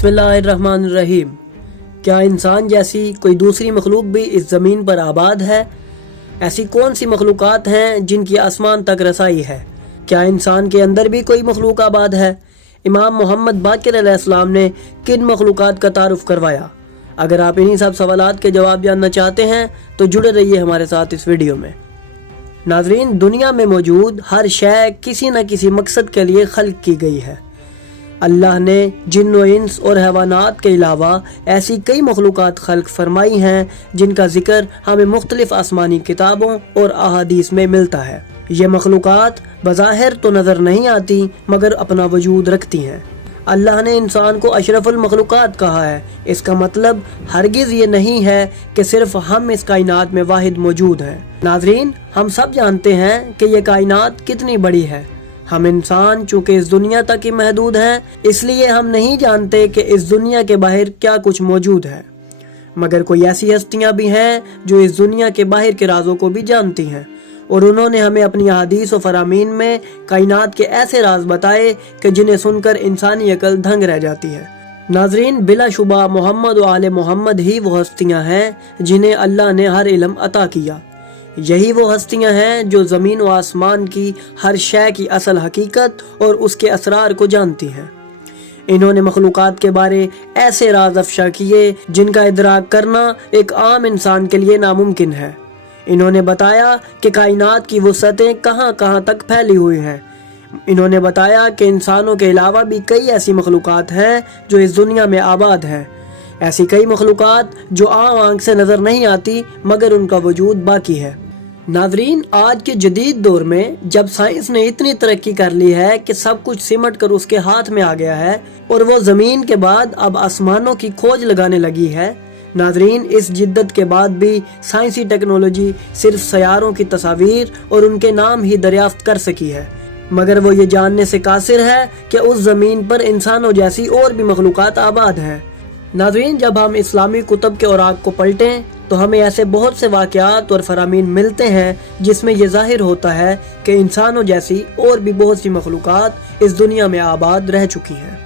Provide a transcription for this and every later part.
بسم اللہ الرحمن الرحیم۔ کیا انسان جیسی کوئی دوسری مخلوق بھی اس زمین پر آباد ہے؟ ایسی کون سی مخلوقات ہیں جن کی آسمان تک رسائی ہے؟ کیا انسان کے اندر بھی کوئی مخلوق آباد ہے؟ امام محمد باقر علیہ السلام نے کن مخلوقات کا تعارف کروایا؟ اگر آپ انہی سب سوالات کے جواب جاننا چاہتے ہیں تو جڑے رہیے ہمارے ساتھ اس ویڈیو میں۔ ناظرین، دنیا میں موجود ہر شے کسی نہ کسی مقصد کے لیے خلق کی گئی ہے۔ اللہ نے جن و انس اور حیوانات کے علاوہ ایسی کئی مخلوقات خلق فرمائی ہیں جن کا ذکر ہمیں مختلف آسمانی کتابوں اور احادیث میں ملتا ہے۔ یہ مخلوقات بظاہر تو نظر نہیں آتی مگر اپنا وجود رکھتی ہیں۔ اللہ نے انسان کو اشرف المخلوقات کہا ہے۔ اس کا مطلب ہرگز یہ نہیں ہے کہ صرف ہم اس کائنات میں واحد موجود ہیں۔ ناظرین، ہم سب جانتے ہیں کہ یہ کائنات کتنی بڑی ہے۔ ہم انسان چونکہ اس دنیا تک ہی محدود ہیں، اس لیے ہم نہیں جانتے کہ اس دنیا کے باہر کیا کچھ موجود ہے، مگر کوئی ایسی ہستیاں بھی ہیں جو اس دنیا کے باہر کے رازوں کو بھی جانتی ہیں، اور انہوں نے ہمیں اپنی احادیث و فرامین میں کائنات کے ایسے راز بتائے کہ جنہیں سن کر انسانی عقل دھنگ رہ جاتی ہے۔ ناظرین، بلا شبہ محمد و آل محمد ہی وہ ہستیاں ہیں جنہیں اللہ نے ہر علم عطا کیا۔ یہی وہ ہستیاں ہیں جو زمین و آسمان کی ہر شے کی اصل حقیقت اور اس کے اسرار کو جانتی ہیں۔ انہوں نے مخلوقات کے بارے ایسے راز افشا کیے جن کا ادراک کرنا ایک عام انسان کے لیے ناممکن ہے۔ انہوں نے بتایا کہ کائنات کی وسعتیں کہاں کہاں تک پھیلی ہوئی ہیں۔ انہوں نے بتایا کہ انسانوں کے علاوہ بھی کئی ایسی مخلوقات ہیں جو اس دنیا میں آباد ہیں۔ ایسی کئی مخلوقات جو عام آنکھ سے نظر نہیں آتی مگر ان کا وجود باقی ہے۔ ناظرین، آج کے جدید دور میں جب سائنس نے اتنی ترقی کر لی ہے کہ سب کچھ سمٹ کر اس کے ہاتھ میں آ گیا ہے اور وہ زمین کے بعد اب آسمانوں کی کھوج لگانے لگی ہے، ناظرین، اس جدت کے بعد بھی سائنسی ٹیکنالوجی صرف سیاروں کی تصاویر اور ان کے نام ہی دریافت کر سکی ہے، مگر وہ یہ جاننے سے قاصر ہے کہ اس زمین پر انسانوں جیسی اور بھی مخلوقات آباد ہیں۔ ناظرین، جب ہم اسلامی کتب کے اوراق کو پلٹیں تو ہمیں ایسے بہت سے واقعات اور فرامین ملتے ہیں جس میں یہ ظاہر ہوتا ہے کہ انسانوں جیسی اور بھی بہت سی مخلوقات اس دنیا میں آباد رہ چکی ہیں،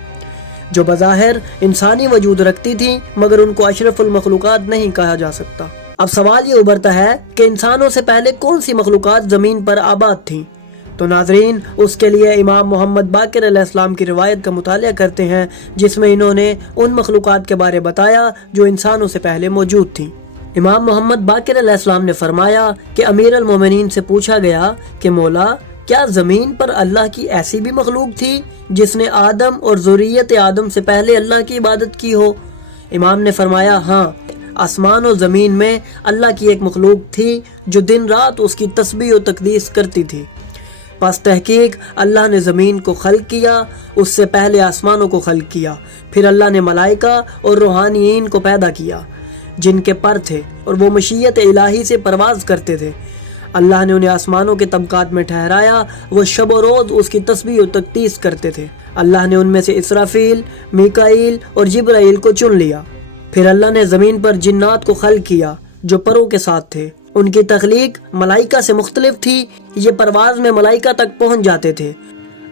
جو بظاہر انسانی وجود رکھتی تھیں مگر ان کو اشرف المخلوقات نہیں کہا جا سکتا۔ اب سوال یہ ابھرتا ہے کہ انسانوں سے پہلے کون سی مخلوقات زمین پر آباد تھیں؟ تو ناظرین، اس کے لیے امام محمد باقر علیہ السلام کی روایت کا مطالعہ کرتے ہیں جس میں انہوں نے ان مخلوقات کے بارے بتایا جو انسانوں سے پہلے موجود تھیں۔ امام محمد باقر علیہ السلام نے فرمایا کہ امیر المومنین سے پوچھا گیا کہ مولا، کیا زمین پر اللہ کی ایسی بھی مخلوق تھی جس نے آدم اور ذریت آدم سے پہلے اللہ کی عبادت کی ہو؟ امام نے فرمایا، ہاں، آسمان و زمین میں اللہ کی ایک مخلوق تھی جو دن رات اس کی تسبیح و تقدیس کرتی تھی۔ پس تحقیق اللہ نے زمین کو خلق کیا، اس سے پہلے آسمانوں کو خلق کیا، پھر اللہ نے ملائکہ اور روحانیین کو پیدا کیا جن کے پر تھے اور وہ مشیت الہی سے پرواز کرتے تھے۔ اللہ نے انہیں آسمانوں کے طبقات میں ٹھہرایا، وہ شب و روز اس کی تسبیح و تقدیس کرتے تھے۔ اللہ نے ان میں سے اسرافیل، میکائیل اور جبرائیل کو چن لیا۔ پھر اللہ نے زمین پر جنات کو خلق کیا جو پروں کے ساتھ تھے۔ ان کی تخلیق ملائکہ سے مختلف تھی، یہ پرواز میں ملائکہ تک پہنچ جاتے تھے۔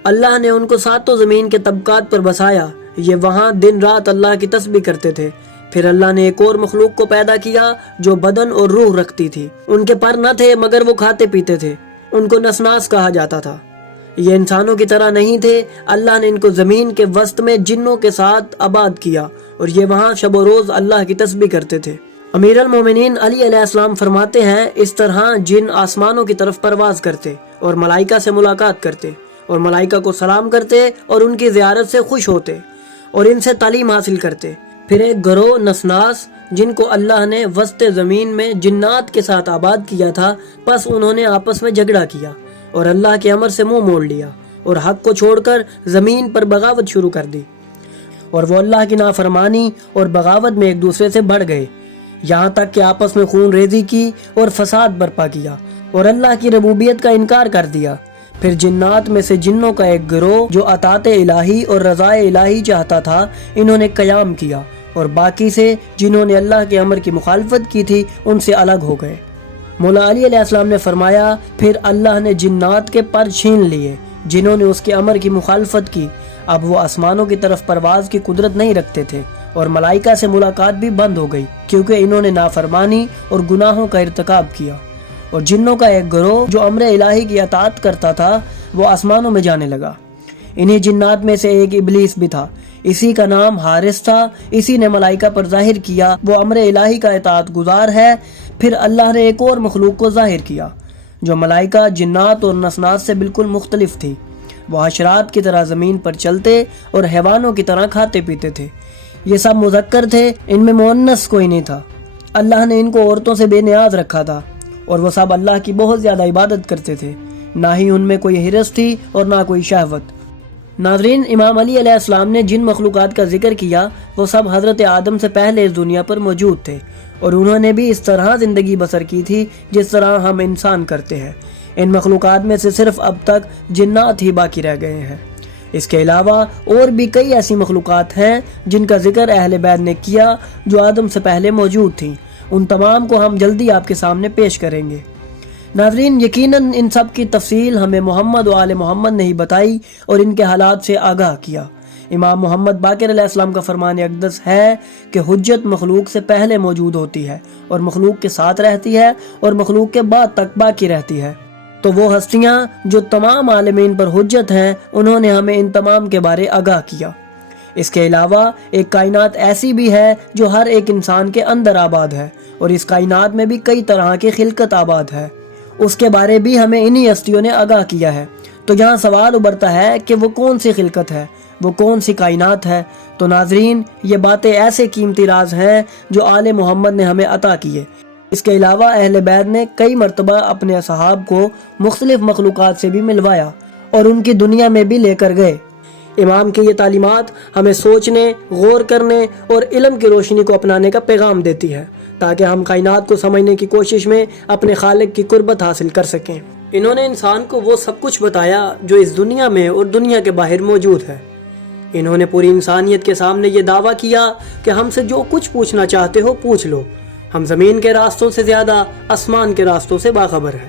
اللہ نے ان کو ساتوں زمین کے طبقات پر بسایا، یہ وہاں دن رات اللہ کی تسبیح کرتے تھے۔ پھر اللہ نے ایک اور مخلوق کو پیدا کیا جو بدن اور روح رکھتی تھی۔ ان کے پر نہ تھے مگر وہ کھاتے پیتے تھے، ان کو نسناس کہا جاتا تھا۔ یہ انسانوں کی طرح نہیں تھے۔ اللہ نے ان کو زمین کے وسط میں جنوں کے ساتھ آباد کیا اور یہ وہاں شب و روز اللہ کی تسبیح کرتے تھے۔ امیر المومنین علی علیہ السلام فرماتے ہیں، اس طرح جن آسمانوں کی طرف پرواز کرتے اور ملائکہ سے ملاقات کرتے اور ملائکہ کو سلام کرتے اور ان کی زیارت سے خوش ہوتے اور ان سے تعلیم حاصل کرتے۔ پھر ایک گروہ نسناس جن کو اللہ نے وسط زمین میں جنات کے ساتھ آباد کیا تھا، پس انہوں نے آپس میں جھگڑا کیا اور اللہ کے امر سے منہ موڑ لیا اور حق کو چھوڑ کر زمین پر بغاوت شروع کر دی، اور وہ اللہ کی نافرمانی اور بغاوت میں ایک دوسرے سے بڑھ گئے، یہاں تک کہ آپس میں خون ریزی کی اور فساد برپا کیا اور اللہ کی ربوبیت کا انکار کر دیا۔ پھر جنات میں سے جنوں کا ایک گروہ جو اطاعت الہی اور رضائے الہی چاہتا تھا، انہوں نے قیام کیا اور باقی سے جنہوں نے اللہ کے امر کی مخالفت کی تھی ان سے الگ ہو گئے۔ مولا علی علیہ السلام نے فرمایا، پھر اللہ نے جنات کے پر چھین لیے، جنہوں نے اس کے امر کی مخالفت کی اب وہ آسمانوں کی طرف پرواز کی قدرت نہیں رکھتے تھے اور ملائکہ سے ملاقات بھی بند ہو گئی کیونکہ انہوں نے نافرمانی اور گناہوں کا ارتکاب کیا۔ اور جنوں کا ایک گروہ جو امر الہی کی اطاعت کرتا تھا وہ آسمانوں میں جانے لگا۔ انہی جنات میں سے ایک ابلیس بھی تھا، اسی کا نام حارث تھا۔ اسی نے ملائکہ پر ظاہر کیا وہ امر الہی کا اطاعت گزار ہے۔ پھر اللہ نے ایک اور مخلوق کو ظاہر کیا جو ملائکہ، جنات اور نسنات سے بالکل مختلف تھی۔ وہ حشرات کی طرح زمین پر چلتے اور حیوانوں کی طرح کھاتے پیتے تھے۔ یہ سب مذکر تھے، ان میں مؤنث کوئی نہیں تھا۔ اللہ نے ان کو عورتوں سے بے نیاز رکھا تھا اور وہ سب اللہ کی بہت زیادہ عبادت کرتے تھے، نہ ہی ان میں کوئی حرص تھی اور نہ کوئی شہوت۔ ناظرین، امام علی علیہ السلام نے جن مخلوقات کا ذکر کیا وہ سب حضرت آدم سے پہلے اس دنیا پر موجود تھے اور انہوں نے بھی اس طرح زندگی بسر کی تھی جس طرح ہم انسان کرتے ہیں۔ ان مخلوقات میں سے صرف اب تک جنات ہی باقی رہ گئے ہیں۔ اس کے علاوہ اور بھی کئی ایسی مخلوقات ہیں جن کا ذکر اہل بیت نے کیا جو آدم سے پہلے موجود تھیں۔ ان تمام کو ہم جلدی آپ کے سامنے پیش کریں گے۔ ناظرین، یقیناً ان سب کی تفصیل ہمیں محمد و آل محمد نے ہی بتائی اور ان کے حالات سے آگاہ کیا۔ امام محمد باقر علیہ السلام کا فرمان اقدس ہے کہ حجت مخلوق سے پہلے موجود ہوتی ہے اور مخلوق کے ساتھ رہتی ہے اور مخلوق کے بعد تک باقی رہتی ہے۔ تو وہ ہستیاں جو تمام عالمین پر حجت ہیں انہوں نے ہمیں ان تمام کے بارے آگاہ کیا۔ اس کے علاوہ ایک کائنات ایسی بھی ہے جو ہر ایک انسان کے اندر آباد ہے اور اس کائنات میں بھی کئی طرح کی خلقت آباد ہے، اس کے بارے بھی ہمیں انہی ہستیوں نے آگاہ کیا ہے۔ تو یہاں سوال ابھرتا ہے کہ وہ کون سی خلقت ہے، وہ کون سی کائنات ہے؟ تو ناظرین، یہ باتیں ایسے قیمتی راز ہیں جو آل محمد نے ہمیں عطا کیے۔ اس کے علاوہ اہل بیت نے کئی مرتبہ اپنے اصحاب کو مختلف مخلوقات سے بھی ملوایا اور ان کی دنیا میں بھی لے کر گئے۔ امام کی یہ تعلیمات ہمیں سوچنے، غور کرنے اور علم کی روشنی کو اپنانے کا پیغام دیتی ہے تاکہ ہم کائنات کو سمجھنے کی کوشش میں اپنے خالق کی قربت حاصل کر سکیں۔ انہوں نے انسان کو وہ سب کچھ بتایا جو اس دنیا میں اور دنیا کے باہر موجود ہے۔ انہوں نے پوری انسانیت کے سامنے یہ دعویٰ کیا کہ ہم سے جو کچھ پوچھنا چاہتے ہو پوچھ لو، ہم زمین کے راستوں سے زیادہ آسمان کے راستوں سے باخبر ہیں۔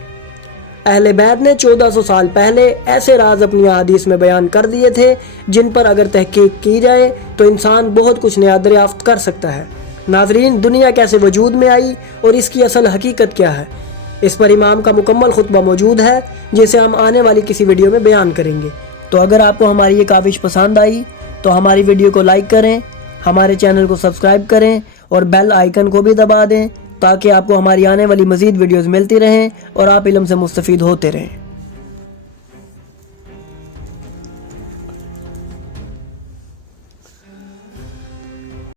اہل بیت نے 1400 سال پہلے ایسے راز اپنی احادیث میں بیان کر دیے تھے جن پر اگر تحقیق کی جائے تو انسان بہت کچھ نیا دریافت کر سکتا ہے۔ ناظرین، دنیا کیسے وجود میں آئی اور اس کی اصل حقیقت کیا ہے، اس پر امام کا مکمل خطبہ موجود ہے جسے ہم آنے والی کسی ویڈیو میں بیان کریں گے۔ تو اگر آپ کو ہماری یہ کاوش پسند آئی تو ہماری ویڈیو کو لائک کریں، ہمارے چینل کو سبسکرائب کریں اور بیل آئیکن کو بھی دبا دیں تاکہ آپ کو ہماری آنے والی مزید ویڈیوز ملتی رہیں اور آپ علم سے مستفید ہوتے رہیں۔